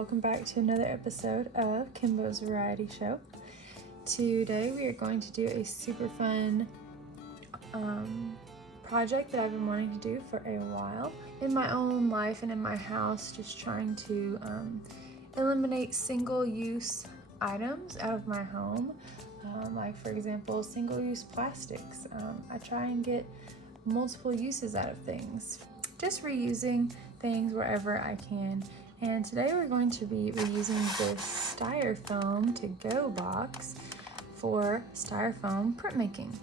welcome back to another episode of Kimbos Variety Show. Today we are going to do a super fun project that I've been wanting to do for a while in my own life and in my house, just trying to eliminate single-use items out of my home, like for example single-use plastics. I try and get multiple uses out of things, just reusing things wherever I can. And today we're going to be reusing this Styrofoam to-go box for Styrofoam printmaking.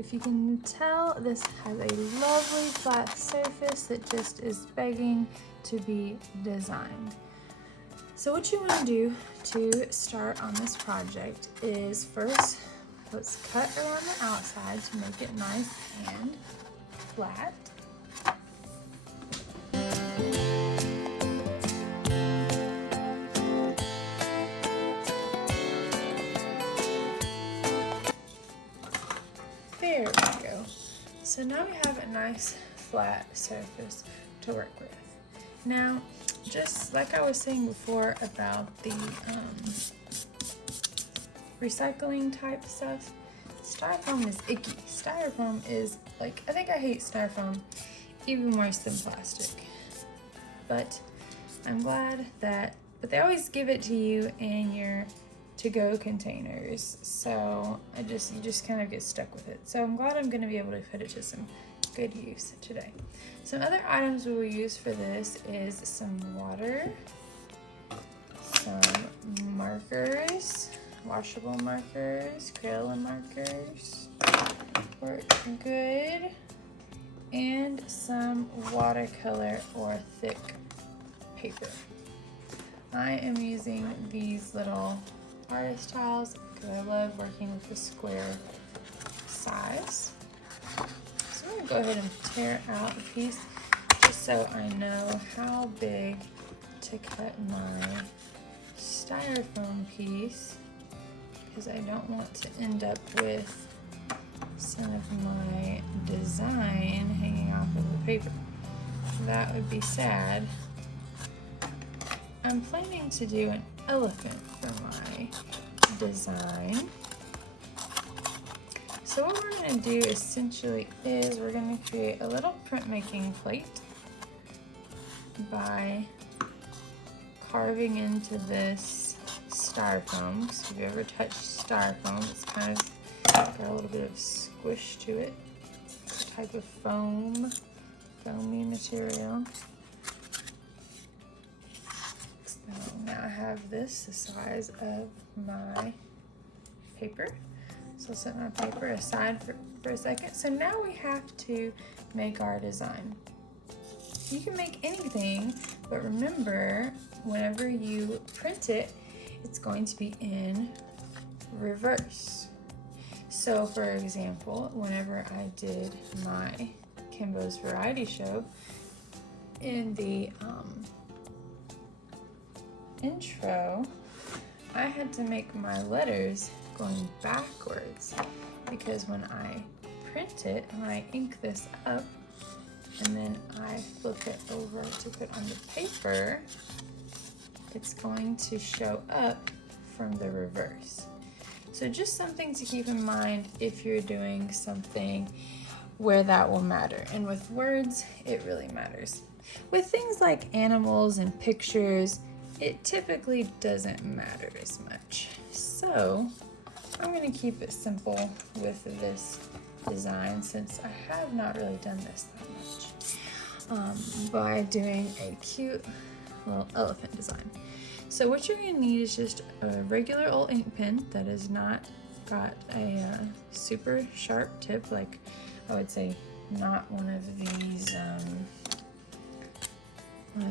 If you can tell, this has a lovely flat surface that just is begging to be designed. So what you want to do to start on this project is first, let's cut around the outside to make it nice and flat. There we go. So now we have a nice flat surface to work with. Now, just like I was saying before about the recycling type stuff, Styrofoam is icky. Styrofoam is like, I think I hate Styrofoam even worse than plastic. But I'm glad that, but they always give it to you in your to-go containers, so you just kind of get stuck with it. So I'm glad I'm going to be able to put it to some good use today. Some other items we will use for this is some water, some markers, washable markers, Crayola markers work good, and some watercolor or thick paper. I am using these little artist tiles because I love working with the square size. So I'm going to go ahead and tear out a piece just so I know how big to cut my Styrofoam piece, because I don't want to end up with some of my design hanging off of the paper. That would be sad. I'm planning to do an elephant for my design. So what we're going to do essentially is we're going to create a little printmaking plate by carving into this Styrofoam. So if you've ever touched Styrofoam, it's kind of got a little bit of squish to it. It's a type of foamy material. Now I have this the size of my paper. So I'll set my paper aside for a second. So now we have to make our design. You can make anything, but remember, whenever you print it, it's going to be in reverse. So for example, whenever I did my Kimbos Variety Show, in the intro, I had to make my letters going backwards, because when I print it, when I ink this up and then I flip it over to put on the paper, it's going to show up from the reverse. So just something to keep in mind if you're doing something where that will matter. And with words, it really matters. With things like animals and pictures, it typically doesn't matter as much. So I'm going to keep it simple with this design, since I have not really done this that much, by doing a cute little elephant design. So what you're going to need is just a regular old ink pen that has not got a super sharp tip, like I would say not one of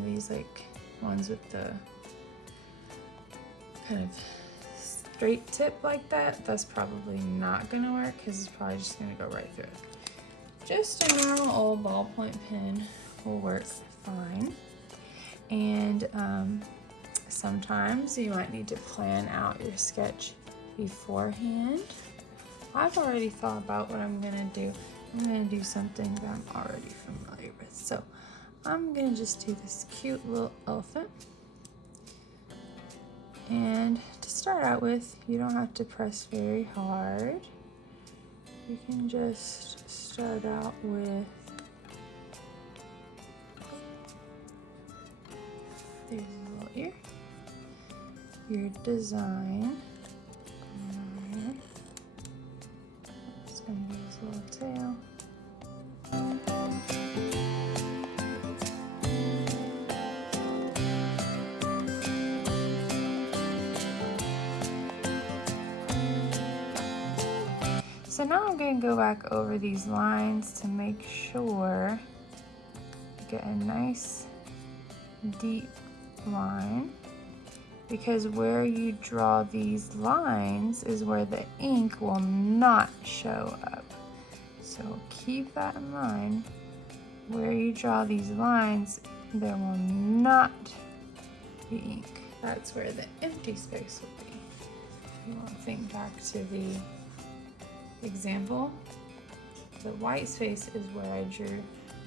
these like ones with the kind of straight tip like that. That's probably not going to work, because it's probably just going to go right through it. Just a normal old ballpoint pen will work fine. And sometimes you might need to plan out your sketch beforehand. I've already thought about what I'm going to do. I'm going to do something that I'm already familiar with. So I'm going to just do this cute little elephant. And to start out with, you don't have to press very hard. You can just start out with, there's a little ear, your design. It's gonna be his little tail. So now I'm going to go back over these lines to make sure you get a nice deep line, because where you draw these lines is where the ink will not show up. So keep that in mind. Where you draw these lines, there will not be ink. That's where the empty space will be. You want to think back to the example. The white space is where I drew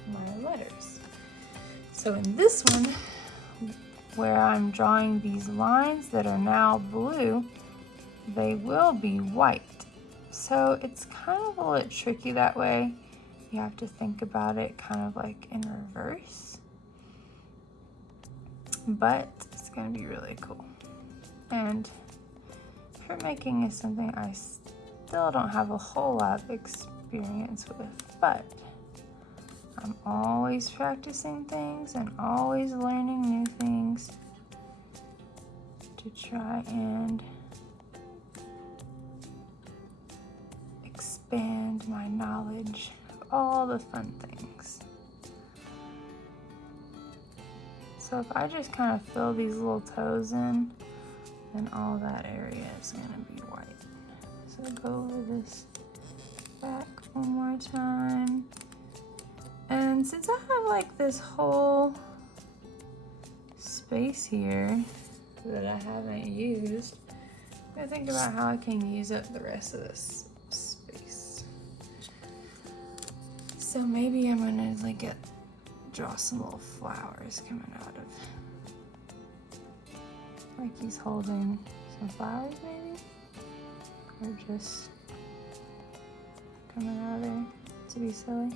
my letters. So in this one, where I'm drawing these lines that are now blue, they will be white. So it's kind of a little tricky that way. You have to think about it kind of like in reverse. But it's gonna be really cool. And printmaking is something I still don't have a whole lot of experience with, but I'm always practicing things and always learning new things to try and expand my knowledge of all the fun things. So if I just kind of fill these little toes in, then all that area is going to be white. So go over this back one more time. And since I have like this whole space here that I haven't used, I'm gonna think about how I can use up the rest of this space. So maybe I'm gonna like draw some little flowers coming out of, like he's holding some flowers maybe? Or just coming out of there to be silly.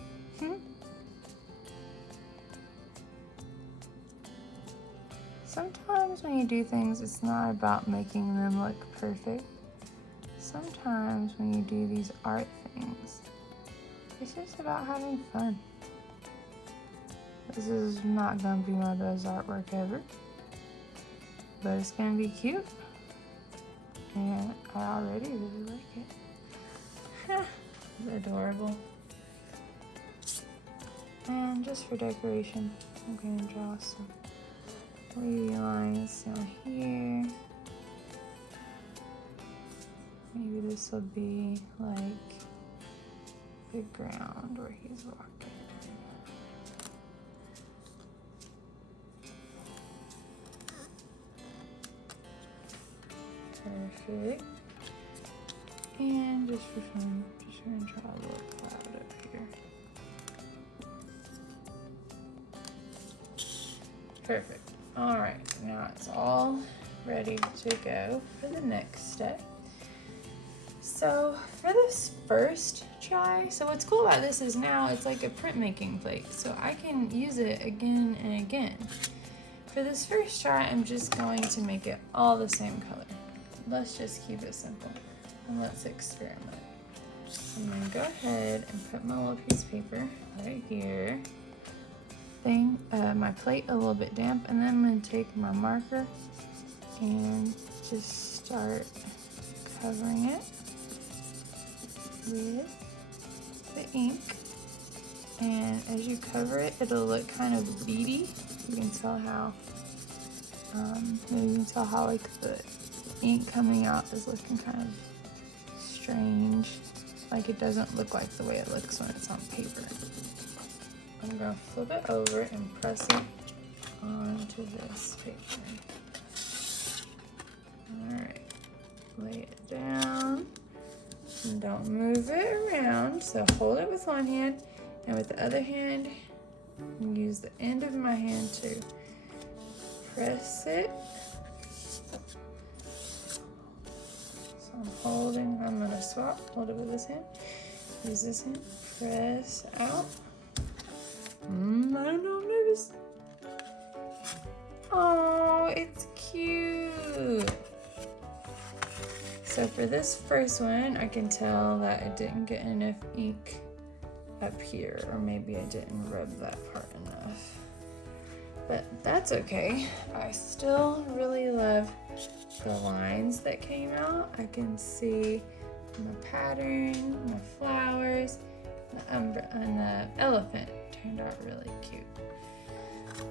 Sometimes when you do things, it's not about making them look perfect. Sometimes when you do these art things, it's just about having fun. This is not gonna be my best artwork ever, but it's gonna be cute. And I already really like it. It's adorable. And just for decoration, I'm going to draw some wavy lines down here. Maybe this will be like the ground where he's walking. Perfect. And just for fun, just gonna draw a little cloud up here. Perfect. All right, now it's all ready to go for the next step. So for this first try, so what's cool about this is now it's like a printmaking plate, so I can use it again and again. For this first try, I'm just going to make it all the same color. Let's just keep it simple and let's experiment. I'm gonna go ahead and put my little piece of paper right here. My plate a little bit damp, and then I'm gonna take my marker and just start covering it with the ink. And as you cover it, it'll look kind of beady. You can tell how, maybe you can tell how like the ink coming out is looking kind of strange. Like it doesn't look like the way it looks when it's on paper. I'm gonna flip it over and press it onto this paper. Alright, lay it down. And don't move it around, so hold it with one hand, and with the other hand, use the end of my hand to press it I'm gonna hold it with this hand. Use this hand, press out. I don't know, I'm nervous. Oh, it's cute. So for this first one, I can tell that I didn't get enough ink up here, or maybe I didn't rub that part enough. But that's okay. I still really love the lines that came out. I can see my pattern, my flowers, and the elephant turned out really cute.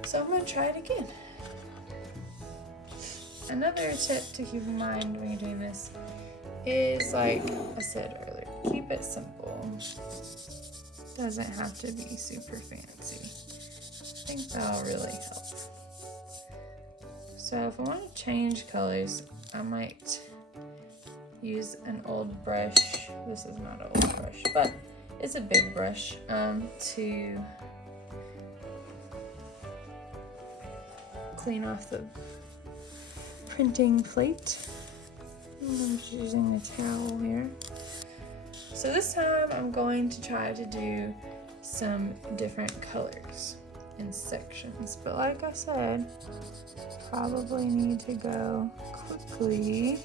So I'm gonna try it again. Another tip to keep in mind when you're doing this is, like I said earlier, keep it simple. Doesn't have to be super fancy. I think that'll really help. So if I want to change colors, I might use an old brush. This is not an old brush, but it's a big brush to clean off the printing plate. I'm just using a towel here. So this time I'm going to try to do some different colors in sections, but like I said, probably need to go quickly.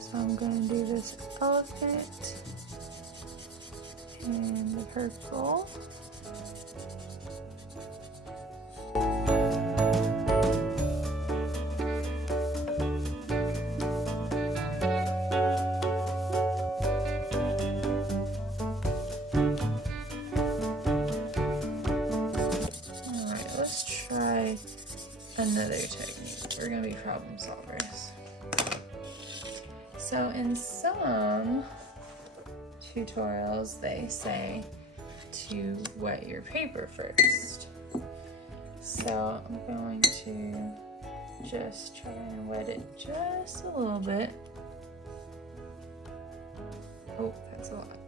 So I'm going to do this elephant and the purple. Another technique. We're gonna be problem solvers. So in some tutorials, they say to wet your paper first. So I'm going to just try and wet it just a little bit. Oh, that's a lot.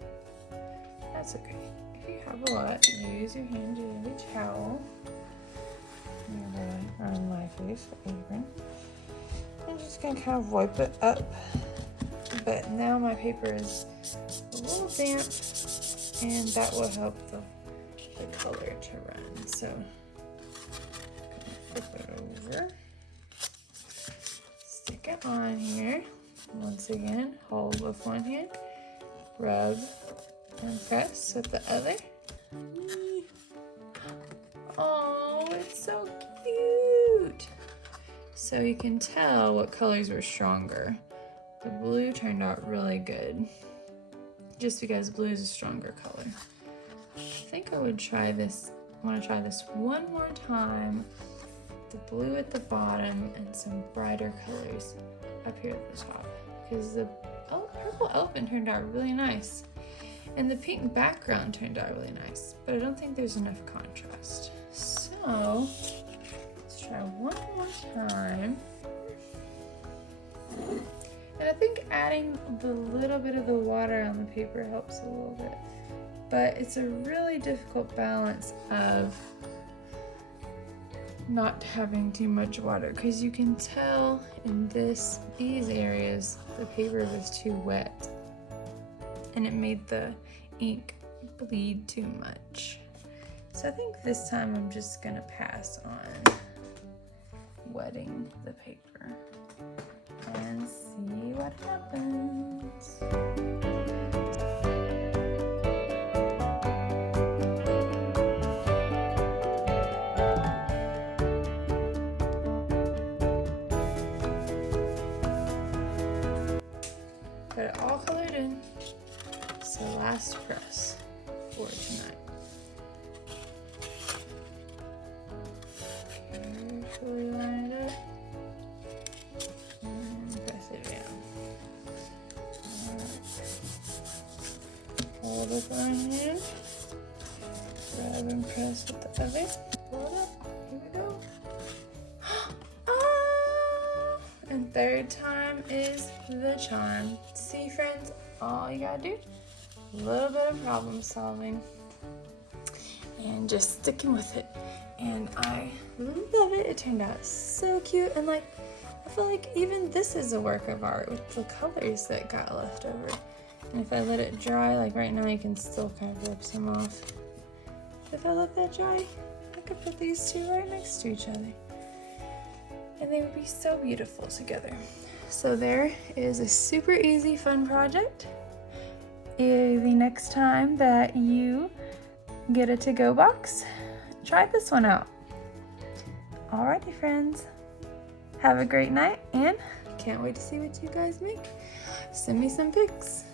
That's okay. If you have a lot, use your hand, use a towel. On my face, apron. I'm just gonna kind of wipe it up, but now my paper is a little damp, and that will help the color to run. So flip it over, stick it on here. Once again, hold with one hand, rub and press with the other. Oh, it's so cute. So you can tell what colors were stronger. The blue turned out really good, just because blue is a stronger color. I think I would try this. I want to try this one more time. The blue at the bottom and some brighter colors up here at the top, because the purple elephant turned out really nice. And the pink background turned out really nice, but I don't think there's enough contrast. So let's try one more time. And I think adding the little bit of the water on the paper helps a little bit. But it's a really difficult balance of not having too much water, because you can tell in these areas the paper was too wet and it made the ink bleed too much. So I think this time I'm just gonna pass on wetting the paper and see what happens. Got it all colored in. So last press for tonight. Carefully line it up and press it down. Hold up on here. Grab and press with the other. Hold up. Here we go. Ah! And third time is the charm. See, friends, all you gotta do, a little bit of problem solving and just sticking with it. And I love it. It turned out so cute, and like I feel like even this is a work of art with the colors that got left over. And if I let it dry, like right now, you can still kind of rip some off. If I let that dry, I could put these two right next to each other. And they would be so beautiful together. So there is a super easy, fun project. The next time that you get a to-go box, try this one out. Alrighty, friends. Have a great night, and can't wait to see what you guys make. Send me some pics.